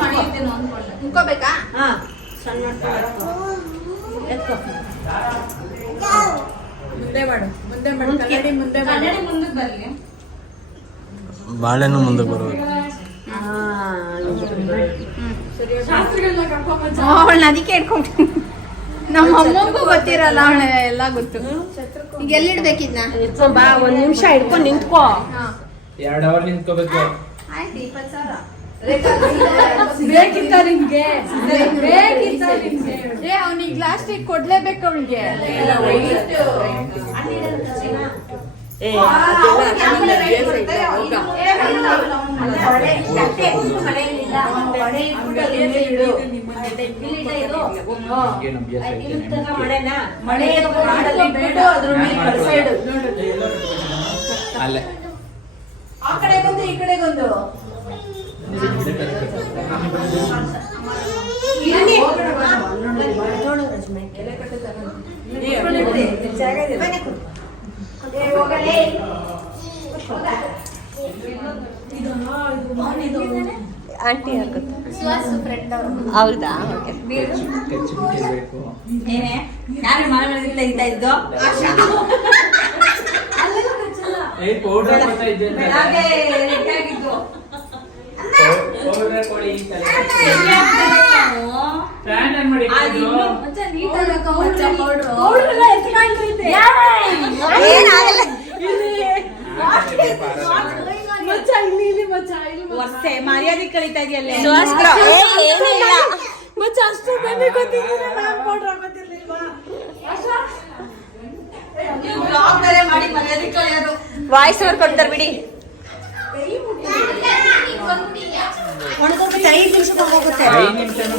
ಮನೆ ಇದ್ದೇನೋ ಅನ್ಕೊಂಡೆ ಮುಕ್ಕೋಬೇಕಾ ಹಾ. ಸಣ್ಣ ಮಾಡ್ಕೊ ಎತ್ಕೊ. ಮುಂದೆ ಮಾಡು ಮುಂದೆ ಮಾಡು. ಕನ್ನಡಿ ಮುಂದೆ ಮಾಡು. ಕನ್ನಡಿ ಮುಂದಕ್ಕೆ ಬರ್ಲಿ. ಬಾಳೆನೂ ಮುಂದೆ ಅವಳನ್ನ ಅದಕ್ಕೆ ಇಟ್ಕೊಂಡು ನಮ್ಮ ಅಮ್ಮಗೂ ಗೊತ್ತಿರಲ್ಲ ಅವಳ ಎಲ್ಲ ಗೊತ್ತು. ಈಗ ಎಲ್ಲಿಡ್ಬೇಕಿದ್ನ ಬಾ ಒಂದ್ ನಿಮಿಷ ಹಿಡ್ಕೊಂಡು ನಿಂತ್ಕೋ. ಎರಡು ಅವರ್ ನಿಂತ್ಕೋಬೇಕು. ಆಯ್ತು ಇಪ್ಪತ್ತು ಸಾವಿರ. ಬೇಕಿತ್ತ ನಿಮ್ಗೆ ಬೇಕಿತ್ತ ನಿಮ್ಗೆ ಏ ಅವ್ನಿಗೆ ಲಾಸ್ಟಿಗೆ ಕೊಡ್ಲೇಬೇಕು ಅವಳಿಗೆ ಅಲ್ಲೇ ಆ ಕಡೆಗೊಂದು ಈ ಕಡೆಗೊಂದು ಆಂಟಿ ಹಾಕುತ್ತೆ ಸುಹಾಸ್ ಫ್ರೆಂಡ್ ಅವರು ಹೌದಾ ಓಕೆ ಕೆಚ್ಚಿಬಿಟ್ಟಿರ್ಬೇಕು ಏನೇ ಯಾರು ಮನೆ ಮೇಲೆ ತೆಗಿತಾ ಇದ್ದು ಏ ಪೌಡರ್ ಈ ತರ. ಮಾಡಿ ಮಚ್ಚ ಮರ್ಯಾದೆ ಕಳೀತಾ ಇದೆಯಲ್ಲ. ಮಚ್ಚ ಅಷ್ಟು ಬೇಬಿ ಗೊತ್ತಿದ್ದೀರ ನಾನು ಪೌಡರ್ ಗೊತ್ತಿರ್ಲಿಲ್ವಾ? ವಾಯ್ಸ್ ಅವ್ರು ಕೊಡ್ತಾರೆ ಬಿಡಿ. ಐದು ಹೋಗುತ್ತೆ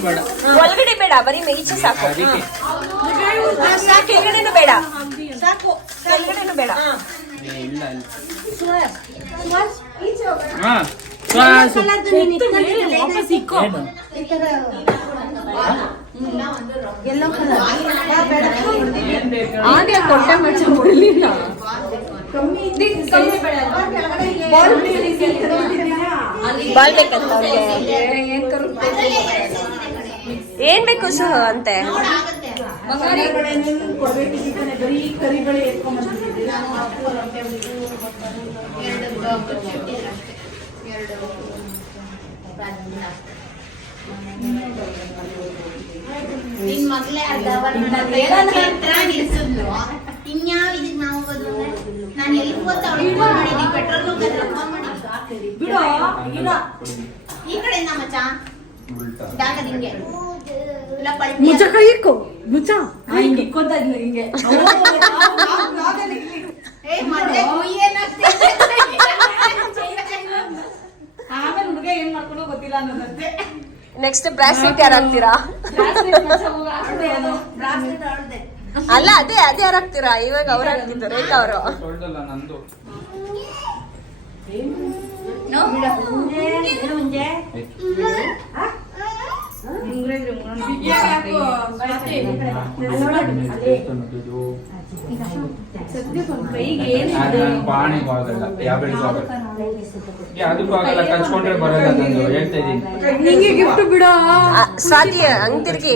ಬೇಡ. ಒಳಗಡೆ ಬೇಡ ಬರೀ ಮೇಯ್ಚೆ ಸಾಕು. ಕೆಳಗಡೆನು ಹಾ, ಸಾಕು ಕೆಳಗಡೆನೂ ಬೇಡ. ಸಾಕು ಕೆಳಗಡೆನೂ ಬೇಡ. ಶ್ವಾಸ ವಾಪಸ್ ಇಕ್ಕೋ. ಏನು? ಏನ್ ಬೇಕು? ಸಹ ಅಂತೆ? ನಿನ್ ಇನ್ಯಾವ ನಾವು ನಾನು ಎಲ್ಲಿ ಹೋಗ್ತಾ ಪೆಟ್ರೋಲ್ ಫೋನ್ ಬಿಡು. ಈ ಕಡೆಯಿಂದ ಮಚ್ಚ? ಇಲ್ಲ ಕೈ ಇಕ್ಕು. ಮುಚ್ಚ. ಹಿಂಗೆ ಇಕ್ಕೊಂತ ಇಲ್ಲ ಹಿಂಗೆ. ಏ ಮದ್ವೆ ಕುಯ್ಯೇನಾಗ್ತೈತೆ ಆಮೇಲೆ ಹುಡುಗ ಏನ್ ಮಾಡ್ಕೊಂಡು ಗೊತ್ತಿಲ್ಲ ಅನ್ನೋದಂತೆ. ನೆಕ್ಸ್ಟ್ ಬ್ರಾಸ್ಲೆಟ್ ಯಾರು ಹಾಕ್ತೀರಾ? ಅಲ್ಲ ಅದೇ ಅದೇ ಯಾರು ಹಾಕ್ತೀರಾ? ಇವಾಗ ಅವ್ರು ಹಾಕ್ತಿದ್ದಾರೆ ರೇಖಾ ಅವರು. ತೊಳ್ದಲ್ಲ ನಂದು ನೋ ನಾನು ಪಾಣಿಗೂ ಆಗಲ್ಲ ಯಾವ ಬೆಳಿಗೂ ಆಗಲ್ಲ ಯಾವ್ದಕ್ಕೂ ಆಗಲ್ಲ ಕಚ್ಕೊಂಡ್ರೆ ಬರಲ್ಲ ನಂದು ಹೇಳ್ತಾ ಇದೀನಿ ನಿಂಗೆ ಗಿಫ್ಟ್ ಬಿಡು ಆ, ಸ್ವಾತಿ ಹಂಗ್ ತಿರ್ಗಿ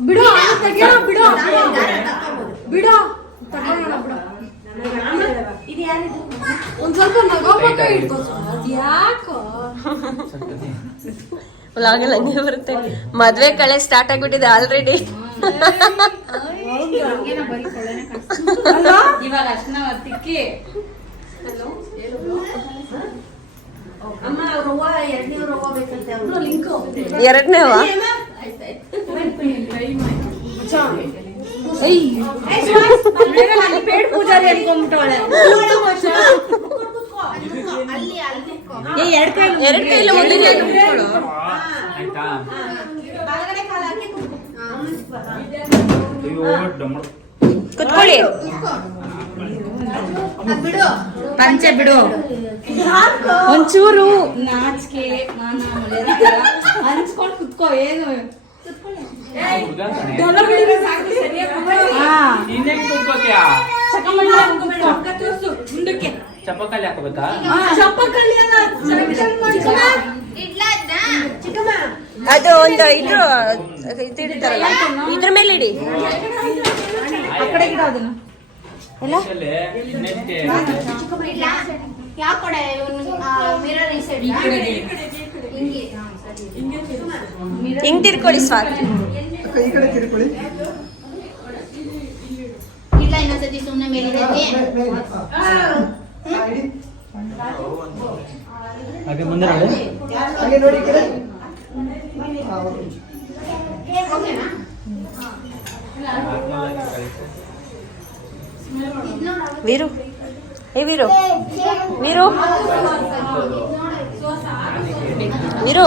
ಬಿಡು ಅವ್ನು ತೆಗಿಯೋ ಬಿಡು ಬಿಡು ತಗೊಳ್ಳೋಣ ಬಿಡು ಒಂದ್ ಸ್ವಲ್ಪ ನಗೋಬೇಕು ಇಟ್ಕೋ ಅದ್ ಯಾಕೋ? ಆಗಲ್ಲ ಹಂಗೆ ಬರುತ್ತೆ. ಮದ್ವೆ ಕಳೆ ಸ್ಟಾರ್ಟ್ ಆಗ್ಬಿಟ್ಟಿದೆ ಆಲ್ರೆಡಿ ಇವಾಗ ಅರ್ಶನ ತಿಕ್ಕಿ ಎರಡನೇ ಕುತ್ಕೊಳ್ಳಿ. ಪಂಚೆ ಬಿಡು. ಒಂಚೂರು ನಾಚಿಕೆ ಹಂಚ್ಕೊಂಡು ಕುತ್ಕೋ ಏನು? ಚಪ್ಪಕಲ್ಲಿ ಹಾಕೋಬೇಕಾ? ಅದು ಒಂದು ಇದ್ರ ಇದ್ರ ಮೇಲೆ ಇಡಿ. ಆ ಕಡೆ ಅದನ್ನ. ಯಾವ ಮಿರರ್ ಈ ಸೈಡ್ ಹಿಂಗೆ. ಹಿಂಗ್ ತಿರ್ಕೊಳ್ಳಿ ಸ್ವಾತಿ. ಈ ಕಡೆ ತಿರ್ಕೊಳ್ಳಿ. ಇಲ್ಲ ಇನ್ನೊಂದ್ಸತಿ ಸುಮ್ಮನೆ ಮೇಲಿದೆ ಹಾಗೆ ಮುಂದೆ ನೋಡಿ ಹಾಗೆ ನೋಡಿ ಈ ಕಡೆ. ವೀರು. ಏ ವೀರು. ವೀರು. ವೀರು.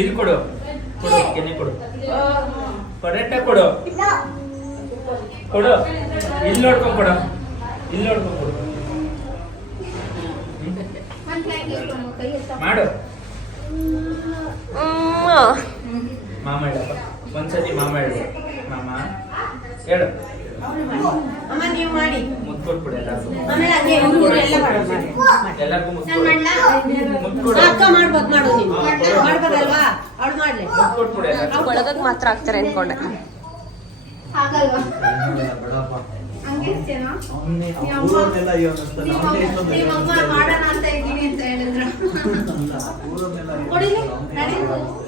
ಇದು ಕೊಡು. ಕೊಡು ಕೆನೆ ಕೊಡು. ಕೊಡೆಟ್ಟ ಕೊಡು. ಕೊಡು. ಇಲ್ಲಿ ನೋಡ್ಕೊಂಡು ಕೊಡು. ಇಲ್ಲಿ ನೋಡ್ಕೊಂಡು ಕೊಡು. ಮಾಡು. ಮಾಮ ಹೇಳಪ್ಪ ಒಂದ್ಸತಿ ಮಾಮ ಹೇಳು ಮಾಮ, ಹೇಳು. ಅಮ್ಮ, ನೀವು ಮಾಡಿ. ಕೊಟ್ಬಿಡು ಎಲ್ಲರಿಗೂ. ಆಮೇಲೆ ಅದೇ ಹುಡುಗರು ಎಲ್ಲ ಮಾಡೋದು ಎಲ್ಲರಿಗೂ ಮುದ್ದು ನಾನ್ ಕೊಡು ಮಾಡ್ಲಾ ಮುದ್ದು ಕೊಡು ಮಾಡು ನೀನು. ಮಾಡ್ಲಾ? ಮಾಡ್ಬೋದಲ್ವಾ? ಅವಳು ಮಾಡ್ಲಿ. ಮುದ್ದು ಕೊಟ್ಬಿಡು ಎಲ್ಲರಿಗೂ ಮಾತ್ರ ಆಗ್ತಾರೆ ಅನ್ಕೊಂಡೆ.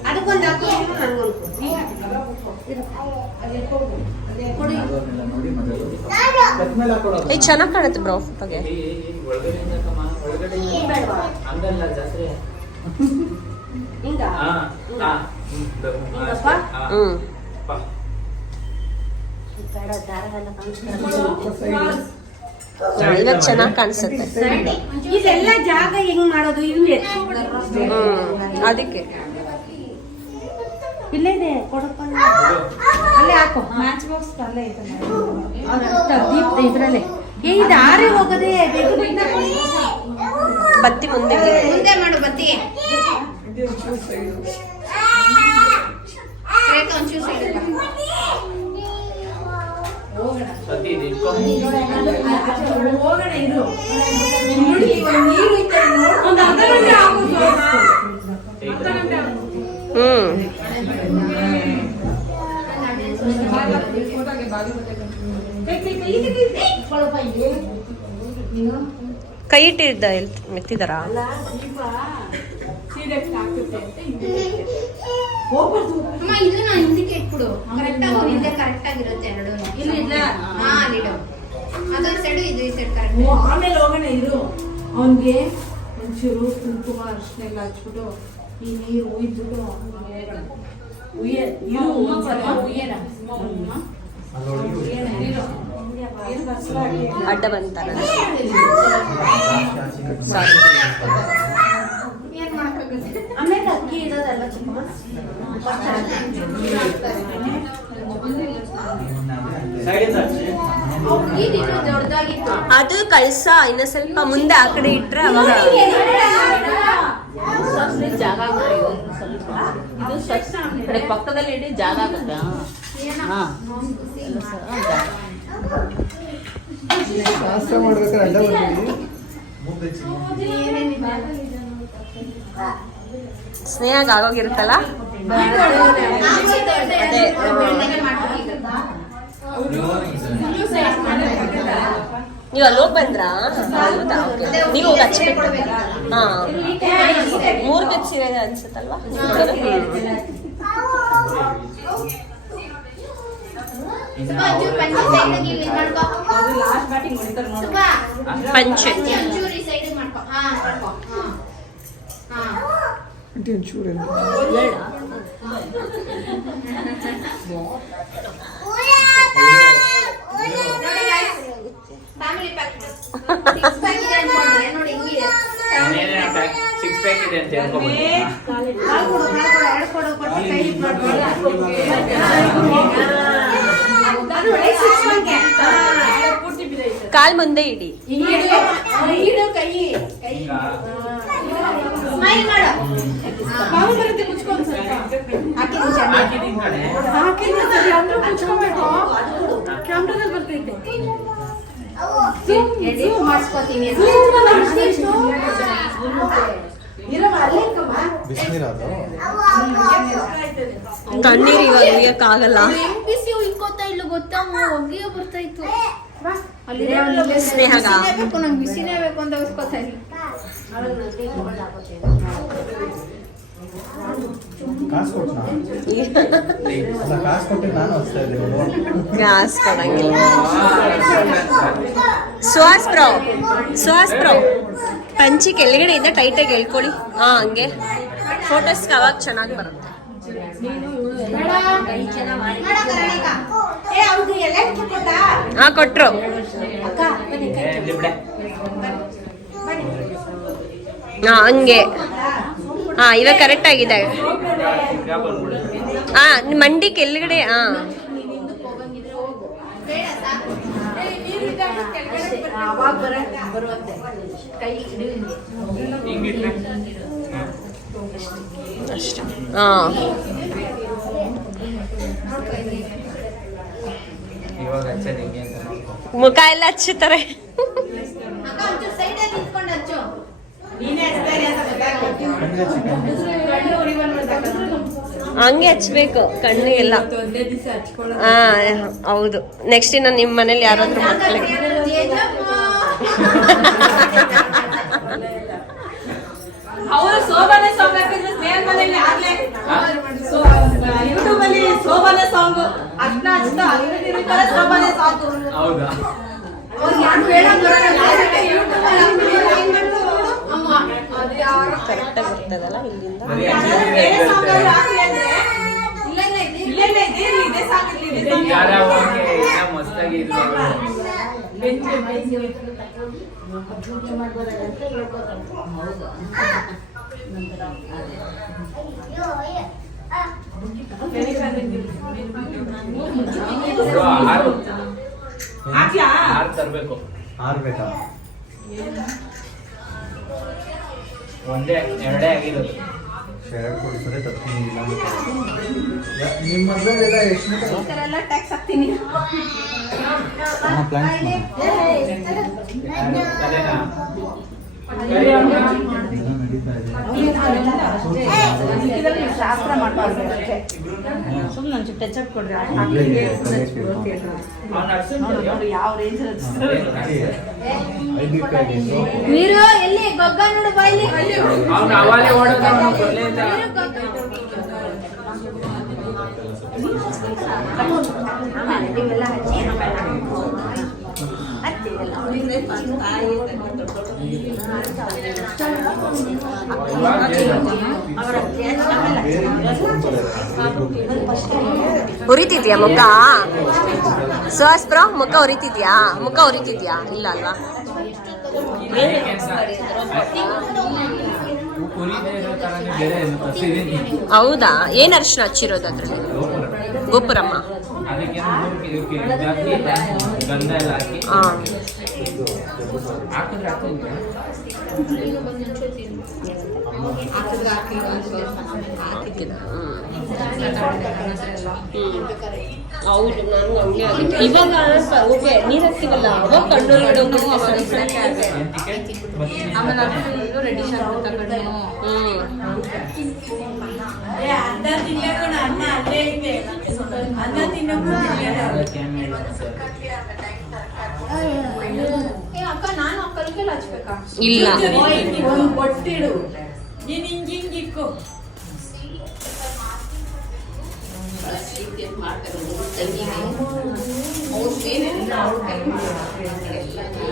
ಅದಕ್ಕೊಂದು ಹಾಕು ನನಗೊಂದು ಏ ಚೆನ್ನಾಗಿ ಕಾಣುತ್ತೆ ಬ್ರೋ ಫೋಟೋಗೆ. ಇವಾಗ ಚೆನ್ನಾಗಿ ಕಾಣಿಸುತ್ತೆ. ಇದೆಲ್ಲ ಜಾಗ ಹೆಂಗ್ ಮಾಡೋದು? ಅದಕ್ಕೆ. ಇಲ್ಲೇ ಇದೆ ಕೊಡಪ್ಪ ಅಲ್ಲೇ ಹಾಕು. ಮ್ಯಾಚ್ ಬಾಕ್ಸ್ ಅಲ್ಲೇ ಇದೆ ಇದರಲ್ಲೇ ಇದ್ರಲ್ಲೇ. ಏ ಇದು ಆರೇ ಹೋಗದೆ ಬತ್ತಿ ಮುಂದೆ. ಮುಂದೆ ಮಾಡು ಬತ್ತಿ. ಹೋಗಣೆ ಇದು. ನೋಡಿ ನೀರು ಇತ್ತು. ಒಂದು ಅರ್ಧ ಗಂಟೆ ಆಗೋದು ಸೈಡ್ ಇಟ್ಟಿದ್ದ. ಓ, ಆಮೇಲೆ ಹೋಗೋಣ ಇರು. ಅವನ್ಗೆ ಒಂಚೂರು ಕುಂಕುಮ ಅರ್ಶನ ಎಲ್ಲ ಹಚ್ಬಿಟ್ಟು ಈ ನೀರು ಉಯ್ದ್ಬಿಟ್ಟು ಉಯ್ಯ ಇರು ಅಡ್ಡ ಬಂತಾರ ಸಾರಿ ಅದು ಕಳ್ಸ, ಇನ್ನ ಸ್ವಲ್ಪ ಮುಂದೆ ಆ ಕಡೆ ಇಟ್ರೆ ಜಾಗ ಆಗುತ್ತೆ ಸ್ವಲ್ಪ. ಪಕ್ಕದಲ್ಲಿ ಇಡೀ, ಜಾಗ ಆಗುತ್ತೆ? ಶಾಸ್ತ್ರ ಮಾಡ್ಬೇಕಾದ್ರೆ ಅಡ್ಡ ಬರ್ಬೇಡಿ ಸ್ನೇಹ ಆಗೋಗಿರುತ್ತಲ್ಲ. ನೀವು ಅಲ್ಲಿ ಹೋಗಿ ಬಂದ್ರಾ. ನೀವು ಹೋಗಿ ಹಾ. ಮೂರ್ ಸೀರೆ ಅನ್ಸುತ್ತಲ್ವಾ? ಪಂಚೆ ಸೈಡ್ ಇಲ್ಲಿ ಮಾಡ್ಕೋ ಸುಬ್ಬಾ, ಪಂಚೆ ಒಂಚೂರು ಈ ಸೈಡ್ ಮಾಡ್ಕೋ ಹಾ ಮಾಡ್ಕೋ ಹಾ ಹಾ ಆಂಟಿ ಒಂಚೂರು ಇಲ್ಲ. ಫ್ಯಾಮಿಲಿ ಪ್ಯಾಕ್ ಸಿಕ್ಸ್ ಪ್ಯಾಕ್ ಇದೆ ಅನ್ಕೊಂಡ್ರೆ ನೋಡಿ ಹಿಂಗಿದೆ ಏನೇನ ಪ್ಯಾಕ್ ಸಿಕ್ಸ್ ಪ್ಯಾಕ್ ಇದೆ ಇದೆ ಅಂತ ಹೇಳ್ಕೊಬಿಡಿ ಕಾಲ್ ಕೊಡು, ಕಾಲ್ ಕೊಡು, ಎರಡು ಕೊಡು, ಕೊಟ್ಟು ಕೈ ಇಟ್ಬಿಡು. ಅದು ಒಳ್ಳೆ ಸುಚ್ಕೊಂಡ್ಗೆ. ಕಾಲ್ ಮುಂದೆ ಇಡಿ ಹಿಡು ಕೈ ಕೈ ಈಗ ಸ್ಮೈಲ್ ಮಾಡು ಬಾವು ಬರುತ್ತೆ ಮುಚ್ಕೊಂಡು ಸ್ವಲ್ಪ ಹಾಕಿ ಮುಚ್ಚ. ಹಾಕಿದೀನಿ ಕಣೆ ಹಾಕಿದ್ರೆ ಸರಿ ಅಂದ್ರೂ ಮುಚ್ಕೋಬೇಕು ಕ್ಯಾಮ್ರಾದಲ್ಲಿ ಬರ್ತೈತೆ ಎಡಿ ಮಾಡಿಸ್ಕೊತೀನಿ ಅಂತ. ಇರಮ್ಮ ಮುಂದೆ ಇಡಿ. ತಣ್ಣೀರ್ ಇವಾಗ ಬಿಸಿ ಉಯ್ಕೋತಾ ಇಲ್ಲ ಗೊತ್ತಾ? ಒಗ್ಗಿಯೋ ಬರ್ತಾ ಇತ್ತು. ಬೇಕು ನಂಗೆ ಬಿಸಿನೇ ಬೇಕು ಅಂತ ಇಲ್ಲ ಕಾಸು ಕೊಡಂಗಿಲ್ಲ. ಸುಹಾಸ್ ಬ್ರೋ ಸುಹಾಸ್ ಬ್ರೋ ಪಂಚಿ ಕೆಳಗಡೆ ಇಂದ ಟೈಟಾಗಿ ಹೇಳ್ಕೊಳ್ಳಿ ಹಾ ಹಂಗೆ. ಫೋಟೋಸ್ಗೆ ಅವಾಗ ಚೆನ್ನಾಗಿ ಬರುತ್ತೆ? ಹಾ ಕೊಟ್ರು. ಹಾ ಹಂಗೆ. ಹಾ ಇವಾಗ ಕರೆಕ್ಟ್ ಆಗಿದೆ. ಹಾ ಮಂಡಿ ಕೆಳಗಡೆ ಹಾ ಅಷ್ಟೇ ಹಾ ಹಚ್ಚೋದು ಹೆಂಗೆ ಅಂತ ನೋಡ್ಕೊ. ಮುಖ ಎಲ್ಲ ಹಚ್ಚುತ್ತಾರೆ ಹಂಗೆ ಹಚ್ಬೇಕು ಕಣ್ಣಿಗೆಲ್ಲ ಹಾ ಹೌದು. ನೆಕ್ಸ್ಟ್ ಇನ್ನ ನಿಮ್ಮ ಮನೇಲಿ ಯಾರಾದ್ರೂ ಮಕ್ಕಳಿಗೆ ಅವರು ಸೋಬಾನೆ ಸಾಂಗ್ ಹಾಕಿದ್ರೆ ಸ್ನೇಹ ಮನೇಲಿ ಆಗ್ಲೇ ಯೂಟ್ಯೂಬ್ ಅಲ್ಲಿ ಸೋಬಾನೆ ಸಾಂಗ್ ಅದ್ನ ಹಚ್ತಾ ಅಲ್ಲಿರ್ತಾರೆ ಸೋಬಾನೆ ಸಾಂಗ್ ಹೌದಾ ಅವ್ರಿಗೆ ಯಾರು ಹೇಳಕ್ ಬರಲ್ಲ ಅದಕ್ಕೆ ಯೂಟ್ಯೂಬ್ ಅಲ್ಲಿ ಹಾಕ್ಬಿಟ್ಟು ಅಮ್ಮ ಅದು ಯಾರು ಕರೆಕ್ಟಾಗಿ ಬರ್ತದಲ್ಲ ಇಲ್ಲಿಂದ ಬರೀ ಯಾರು ಬೇರೆ ಸಾಂಗ್ ಆರು ತರಬೇಕು ಆರು ಬೇಕಾ ಒಂದೇ ಎರಡೇ ಆಗಿರೋದು ಶೇರ್ ಕೊಡ್ತಾರೆ ನಿಮ್ಮ ಎಷ್ಟು ಟ್ಯಾಕ್ಸ್ ಹಾಕ್ತೀನಿ ತಲೆನಾ ಶಾಸ್ತ್ರ ಮಾಡ್ಬಾರ್ದು ಅಷ್ಟೇ. ಸುಮ್ಮನೆ ಒಂಚೂರು ಟಚ್ ಅಪ್ ಕೊಡ್ರಿ. ಯಾವ ರೇಂಜ್ ನೀರು ಎಲ್ಲಿ ಗೊಗ್ಗ ನೋಡು ಬಾಯ್ಲಿ ಅಲ್ಲಿ ಹಚ್ಚಿ ಇಲ್ಲ ಉರಿತಿದ್ಯಾ ಮುಖ? ಸುಹಾಸ್ ಬ್ರೋ ಮುಖ ಉರಿತಿದ್ಯಾ? ಮುಖ ಉರಿತಿದ್ಯಾ? ಇಲ್ಲ ಅಲ್ವಾ? ಹೌದಾ? ಏನ್ ಅರ್ಶನ ಹಚ್ಚಿರೋದು ಅದ್ರಲ್ಲಿ? ಗೋಪುರಮ್ಮ. ಹಾ ಹೌದು ನಾನು ಹಂಗೆ ಆಗಿತ್ತು ಇವಾಗ ಓಕೆ ನೀರು ಹಾಕ್ತೀವಲ್ಲ ಅವಾಗ ಟಿಕೆಟ್ ಬರ್ತೀನಿ ಆಮೇಲೆ ಅದು ರೆಡಿ ಶಾಂಪು ತಗೊಂಡು ಹ್ಮ್. ಅನ್ನ ತಿನ್ನೋಕೆ ಅನ್ನ ಅಲ್ಲೇ ಇದೆ ಅನ್ನ ತಿನ್ನೋಕು ಅಕ್ಕ ನಾನು ಆ ಕಲ್ಗೆಲ್ಲ ಹಚ್ಬೇಕಾ? ಇಲ್ಲ. ಒಂದು ಬೊಟ್ಟಿಡು ನೀನ್ ಹಿಂಗ್ ಹಿಂಗ್ ಇಕ್ಕು.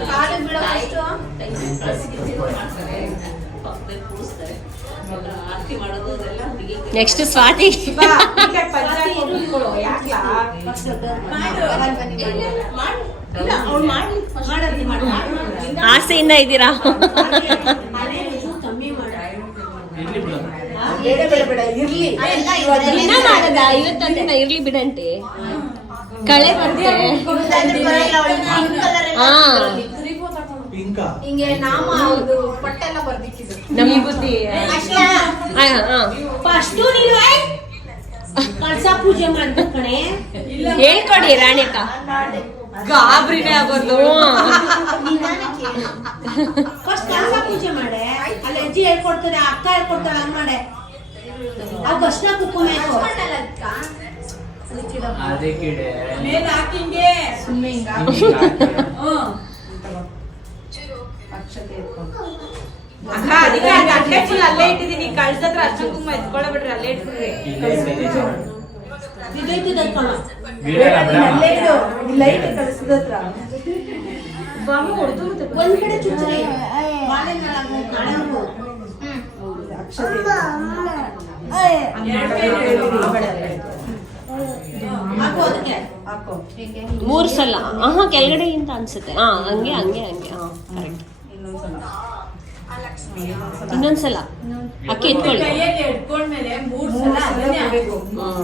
ಕಾಲು ಬೀಳೋ ಅಷ್ಟು ನೆಕ್ಸ್ಟ್ ಸ್ವಾತಿ? ಮಾಡು. ಆಸೆಯಿಂದ ಇದ್ದೀರಾ. ಇರ್ಲಿ ಬಿಡಂತೆ. ಕಳೆ ಕಣೆ. ಹೇಳ್ಕೊಡಿ ರಾಣಿಕ ಗಾಬ್ರಿನೇ ಆಗೋದು. ಫಸ್ಟ್ ಕಳಸ ಪೂಜೆ ಮಾಡೆ. ಅಲ್ಲಿ ಅಜ್ಜಿ ಹೇಳ್ಕೊಡ್ತಾರೆ ಅಕ್ಕ ಹೇಳ್ಕೊಡ್ತಾರೆ ಹಂಗ್ ಮಾಡೆ. ಕಷ್ಟ ಕುಕ್ಕುಮ ಆ full ಅಲ್ಲೇ ಇಟ್ಟಿದೀನಿ ಕಳ್ಸತ್ರ ಅಷ್ಟು ಕುಂಕುಮ ಎತ್ಕೊಳ್ಳ ಬಿಡ್ರಿ ಅಲ್ಲೇ ಇಟ್ಬಿಡ್ರಿ. ಇಲ್ಲೇ ಇಟ್ಟಿದ್ದೀನಿ. ಇದೈತಿ ಕಣ ಲೈಟ್ ಹಾಕೋ ಮೂರ್ ಸಲ. ಆಹಾ, ಕೆಳಗಡೆಯಿಂದ ಅನ್ಸುತ್ತೆ. ಹಾ ಹಂಗೆ ಹಂಗೆ ಹಂಗೆ. ಹಾ ಕರೆಕ್ಟ್ ಇನ್ನೊಂದ್ಸಲ. ಅಕ್ಕಿ ಎತ್ಕೊಳ್ಳಿ. ಕೈಯಲ್ಲಿ ಹಿಡ್ಕೊಂಡ್ಮೇಲೆ ಮೂರ್ ಸಲ ಅದನ್ನೇ ಹಾಕ್ಬೇಕು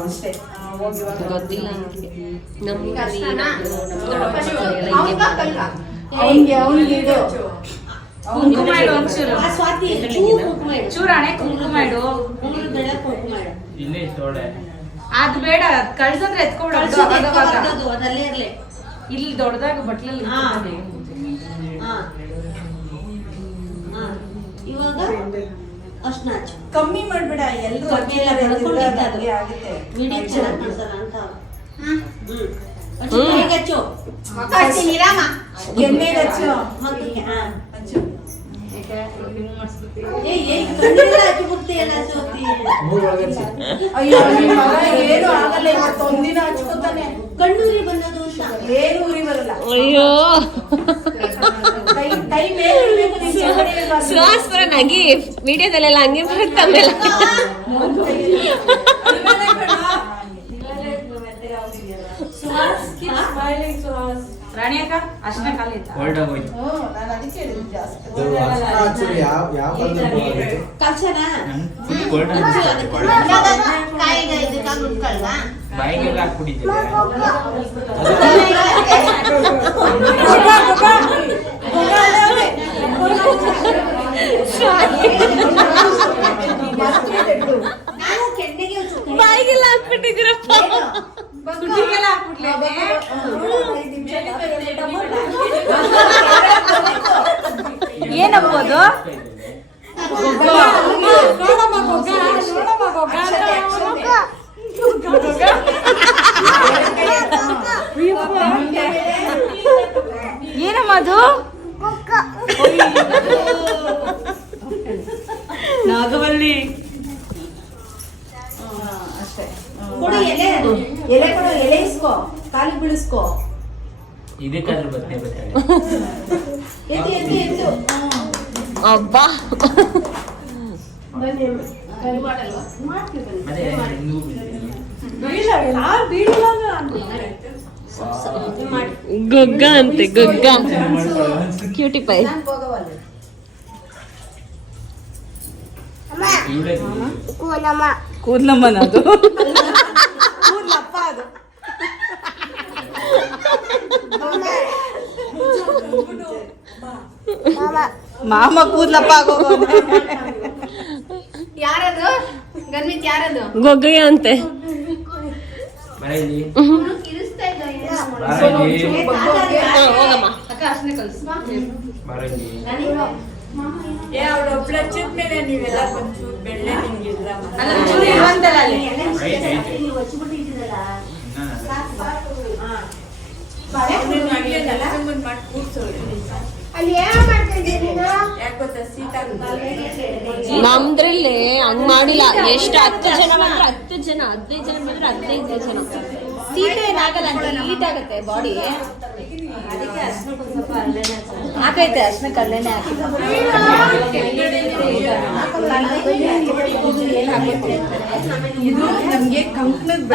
ಅಷ್ಟೇ. ಹೋಗಿ ಇವಾಗ ಗೊತ್ತಿಲ್ಲ. ಕುಂಕುಮ ಇಡು ಒಂಚೂರು. ಇಡು. ಇಲ್ಲೇ ಅದ್ ಬೇಡ ಅದ್ ದೊಡ್ಡದಾಗ ಬಟ್ಲಲ್ಲಿ. ಇವಾಗ ಅಷ್ಟು ಹಚ್ಚು ಕಮ್ಮಿ ಮಾಡ್ಬೇಡ ಎಲ್ಲೂ ಆಗುತ್ತೆ. ವಿಡಿಯೋ ಚೆನ್ನಾಗಿ ಮಾಡ್ತಾರ ಅಂತ. ಹ್ಮ್. ಹ್ಮ್. ಹಚ್ಚು, ಹಚ್ತೀನಿ ರಾಮ. ಹಚ್ಚು. ಹಾ. ಅಯ್ಯೋ ಏನು ಆಗಲ್ಲ ಇವತ್ತು ಒಂದಿನ ಹಚ್ಕೋತಾನೆ. ಕಣ್ಣೂರಿ ಬಂದದು ಅಂತ ಏನು ಉರಿ ಬರಲ್ಲ. ಅಯ್ಯೋ. ಕೈ ಕೈ ಮೇಲೆ ಇರ್ಬೇಕು ನಿನ್ ಕೆಳಗಡೆ ಇರ್ಬಾರ್ದು. ಸುಹಾಸ್ ಬರ ನಗಿ ವಿಡಿಯೋದಲ್ಲೆಲ್ಲ ಹಂಗೆ ಬರುತ್ತೆ ಆಮೇಲೆ ರಾಣಿ ಅಷ್ಟೇ? ಕಲ್ಸನ? ಬಾಯಿಗೆಲ್ಲ ಹಾಕ್ಬಿಟ್ಟಿದ್ದೆ ನಾನು ಕೆನ್ನೆಗೆ ಬಾಯಿಗೆಲ್ಲ ಹಾಕ್ಬಿಟ್ಟಿದ್ದೀರಪ್ಪ. ಸುದ್ದಿಗೆಲ್ಲ ಹಾಕ್ಬಿಟ್ಲೇನೆ ಏನಬೋದು ಏನಮ್ಮದು ನಾಗವಲ್ಲಿ ಅಷ್ಟೇ ಕೊಡು ಎಲೆ ಕೊಡು ಎಲೆ ಇಸ್ಕೋ ಕಾಲು ಬೀಳಿಸ್ಕೋ. ಇದಕ್ಕಾದ್ರೂ ಬತ್ತೆ ಬರ್ತಾಳೆ ಎದ್ದು ಎದ್ದು ಎದ್ದು. ಅಬ್ಬಾ. ಗೊಗ್ಗ ಅಂತೆ ಗೊಗ್ಗ. ಕ್ಯೂಟಿ ಪೈ ಇವಳೇ ಕೂದ್ಲಮ್ಮನದು ಕೂದ್ಲಪ್ಪ ಅದು ಮಾಮ ಕೂದ್ಲಪ್ಪ ಯಾರದು? ಗರ್ಮಿತ್ ಯಾರದು? ಗೊಗ್ಗಯ್ಯ ಅಂತೆ. ನೀವೆಲ್ಲ ನಮ್ದ್ರಲ್ಲಿ ಹಂಗ್ ಮಾಡಿಲ್ಲ. ಎಷ್ಟು ಹತ್ತು ಜನ ಬಂದ್ರೆ ಹತ್ತು ಜನ ಹದಿನೈದು ಜನ ಬಂದ್ರೆ ಹದಿನೈದು ಜನ. ಏನಾಗಲ್ಲ ಅಂತ ನೀಟ್ ಆಗುತ್ತೆ ಬಾಡಿ ಹಾಕೈತೆ ಅರ್ಶನ ಕಲ್ಲೇನೆ ಇದು ನಮ್ಗೆ ಕಂಕಣದ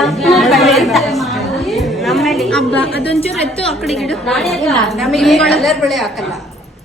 ಹಬ್ಬ ಅದೊಂಚೂರು ಎತ್ತು ಆ ಕಡೆ ಗಿಡ. ನಮಗೆ ಕಲರ್ ಬಳೆ ಹಾಕಲ್ಲ.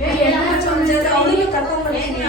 ਇਹ என்ன சொல்றது அவங்களுக்கு கட்டம் பண்ணுறீங்க